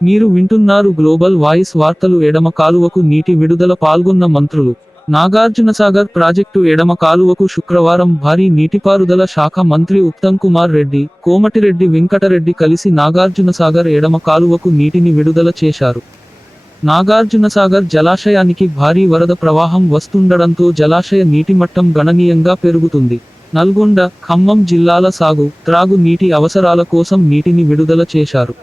మీరు వింటున్నారు global voice వార్తలు. ఎడమ కాలువకు నీటి విడుదల పాల్గొన్న మంత్రులు. నాగార్జునసాగర్ ప్రాజెక్టు ఎడమ కాలువకు శుక్రవారం భారీ నీటిపారుదల శాఖ మంత్రి ఉత్తమ్ కుమార్ రెడ్డి, కోమటిరెడ్డి వెంకటరెడ్డి కలిసి నాగార్జునసాగర్ ఎడమ కాలువకు నీటిని విడుదల చేశారు. నాగార్జునసాగర్ జలాశయానికి భారీ వరద ప్రవాహం వస్తుండడంతో జలాశయ నీటిమట్టం గణనీయంగా పెరుగుతుంది. నల్గొండ, ఖమ్మం జిల్లాల సాగు, త్రాగు నీటి అవసరాల కోసం నీటిని విడుదల చేశారు.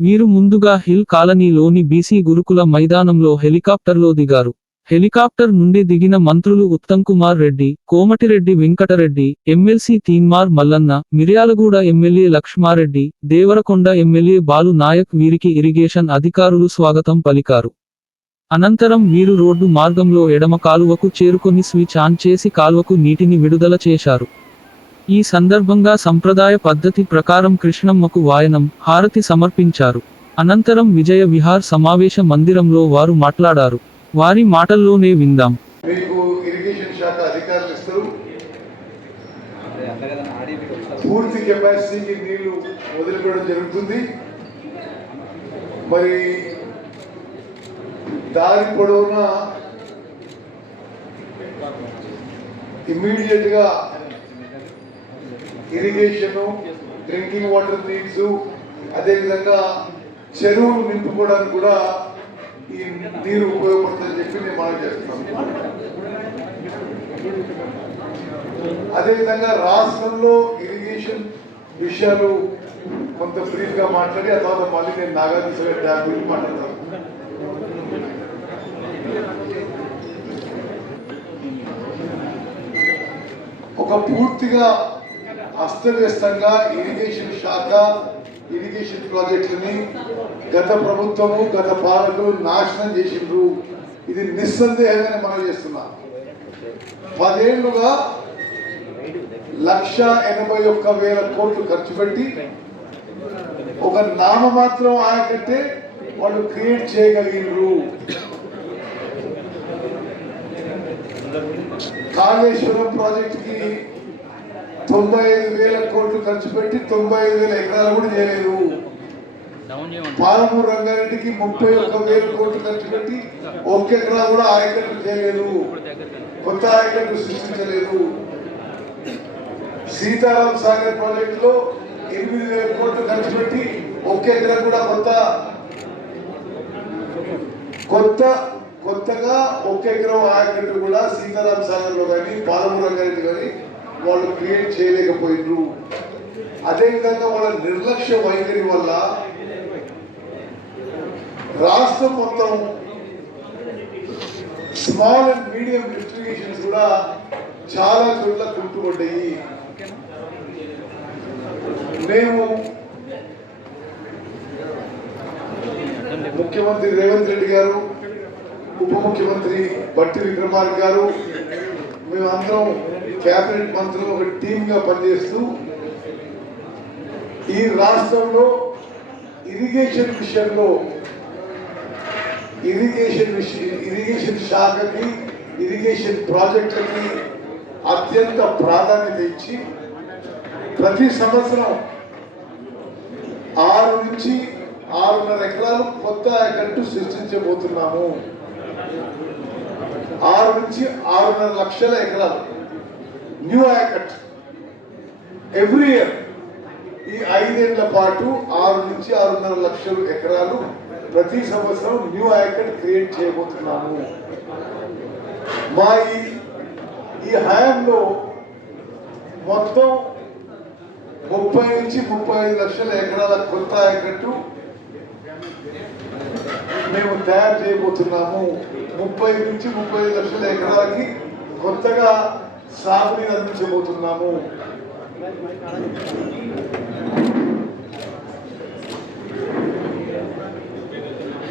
వీరు ముందుగా హిల్ కాలనీలోని బీసీ గురుకుల మైదానంలో హెలికాప్టర్లో దిగారు. హెలికాప్టర్ నుండి దిగిన మంత్రులు Uttam Kumar Reddy, Komatireddy Venkatareddy, MLC Teenmar Mallanna, Miryalaguda MLA Lakshmareddy, Devarakonda MLA Balu Naik వీరికి ఇరిగేషన్ అధికారులు స్వాగతం పలికారు. అనంతరం వీరు రోడ్డు మార్గంలో ఎడమ కాలువకు చేరుకొని స్విచ్ ఆన్ చేసి కాల్వకు నీటిని విడుదల చేశారు. ఈ సందర్భంగా సంప్రదాయ పద్ధతి ప్రకారం కృష్ణమ్మకు వాయనం, హారతి సమర్పించారు. అనంతరం విజయ విహార్ సమావేశ మందిరంలో వారు మాట్లాడారు. వారి మాటల్లోనే విందాం. మీకు ఇరిగేషన్ శాఖ అధికారులు ఇస్తారు. పూర్తి కెపాసిటీకి నీళ్లు వదిలిపెట్టడం జరుగుతుంది. మరి దారి పొడవునా ఇమ్మీడియట్ గా ఇరిగేషన్, డ్రింకింగ్ వాటర్ నీడ్స్, అదేవిధంగా చెరువులు నింపుకోవడానికి కూడా ఈ నీరు ఉపయోగపడుతుందని చెప్పి నేను మనం చేస్తున్నాను. అదేవిధంగా రాష్ట్రంలో ఇరిగేషన్ విషయాలు కొంత బ్రీఫ్ గా మాట్లాడి ఆ తర్వాత మళ్ళీ నేను నాగార్జునసాగర్ డ్యామ్ గురించి మాట్లాడతాను. ఒక పూర్తిగా అస్తవ్యస్తంగా ఇరిగేషన్ శాఖ, ఇరిగేషన్ ప్రాజెక్టులని గత ప్రభుత్వము, గత పాలకులు నాశనం చేసిండ్రు. ఇది నిస్సందేహంగా మనం చేస్తున్నాం. 10 ఏళ్లుగా 1,81,000 కోట్లు ఖర్చు పెట్టి ఒక నామమాత్రం ఆయకట్టే వాళ్ళు క్రియేట్ చేయగలిగినరు. కాళేశ్వరం ప్రాజెక్టుకి 95,000 కోట్లు ఖర్చు పెట్టి 95,000 ఎకరాలు కూడా చేయలేదు. పాలమూరు రంగారెడ్డికి 31,000 కోట్లు ఖర్చు పెట్టి 1 ఎకరా కూడా ఆయకట్టు చేయలేదు, కొత్త ఆయకట్టు సృష్టించలేదు. సీతారాం సాగర్ ప్రాజెక్టులో 8,000 కోట్లు ఖర్చు పెట్టి 1 ఎకరా కూడా కొత్తగా 1 ఎకరం ఆయకట్టు కూడా సీతారాం సాగర్ లో కానీ పాలమూరు రంగారెడ్డి కానీ వాళ్ళు క్రియేట్ చేయలేకపోయినరు. అదేవిధంగా వాళ్ళ నిర్లక్ష్య వైఖరి వల్ల రాష్ట్రం మొత్తం స్మాల్ అండ్ మీడియం డిస్ట్రిబ్యూషన్స్ కూడా చాలా చోట్ల కుంటుపడ్డాయి. మేము ముఖ్యమంత్రి రేవంత్ రెడ్డి గారు, ఉప ముఖ్యమంత్రి బట్టి విక్రమార్క గారు, మేమందరం కేబినెట్ మంత్రులు ఒక టీమ్ గా పనిచేస్తూ ఈ రాష్ట్రంలో ఇరిగేషన్ విషయంలో ఇరిగేషన్ శాఖకి, ఇరిగేషన్ ప్రాజెక్టులకి అత్యంత ప్రాధాన్యత ఇచ్చి ప్రతి సంవత్సరం 6 నుంచి 6.5 ఎకరాలు కొత్త ఆయకట్టు సృష్టించబోతున్నాము. 6 నుంచి 6.5 లక్షల ఎకరాలు న్యూ ఆయకట్ ఎవ్రీ ఇయర్. ఈ 5 ఏళ్ల పాటు 6 నుంచి 6.5 లక్షల ఎకరాలు ప్రతి సంవత్సరం న్యూ ఆయకట్ క్రియేట్ చేయబోతున్నాము. మా ఈ హయాంలో మొత్తం 30 నుంచి 35 లక్షల ఎకరాల కొత్త ఆయకట్టు మేము తయారు చేయబోతున్నాము. 30 నుంచి 35 లక్షల ఎకరాలకి కొత్తగా సాగునీరు అందించబోతున్నాము.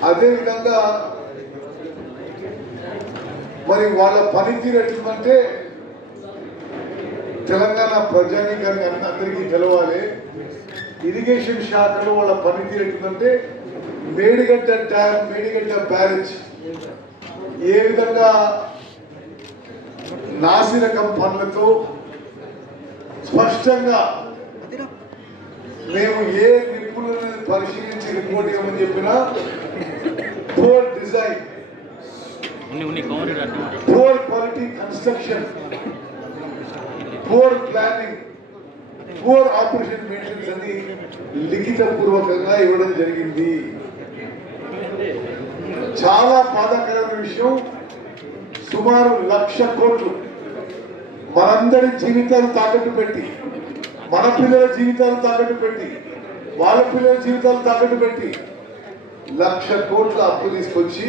అదేవిధంగా మరి వాళ్ళ పనితీరు ఎట్లుందంటే తెలంగాణ ప్రజానీకానికి అందరికీ తెలవాలి. ఇరిగేషన్ శాఖలో వాళ్ళ పనితీరు ఎట్లుందంటే మేడిగడ్డ డ్యామ్, మేడిగడ్డ బ్యారేజ్ ఏ విధంగా నాసిరకం పనులతో స్పష్టంగా మేము ఏ వర్కింపుల్ అనేది పరిశీలించి రిపోర్ట్ ఇవ్వమని చెప్పినా poor design, poor quality construction, poor planning, poor operation maintenance అని లిఖిత పూర్వకంగా ఇవ్వడం జరిగింది. చాలా బాధాకరమైన విషయం, సుమారు 1,00,000 కోట్లు మనందరి జీవితాలు తాకట్టు పెట్టి, మన పిల్లల జీవితాలు తాకట్టు పెట్టి, వాళ్ళ పిల్లల జీవితాలు తాకట్టు పెట్టి 1,00,000 కోట్ల అప్పు తీసుకొచ్చి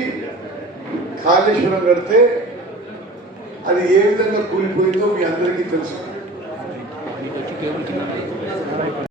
కాళేశ్వరం కడితే అది ఏ విధంగా కూలిపోయిందో మీ అందరికీ తెలుసు.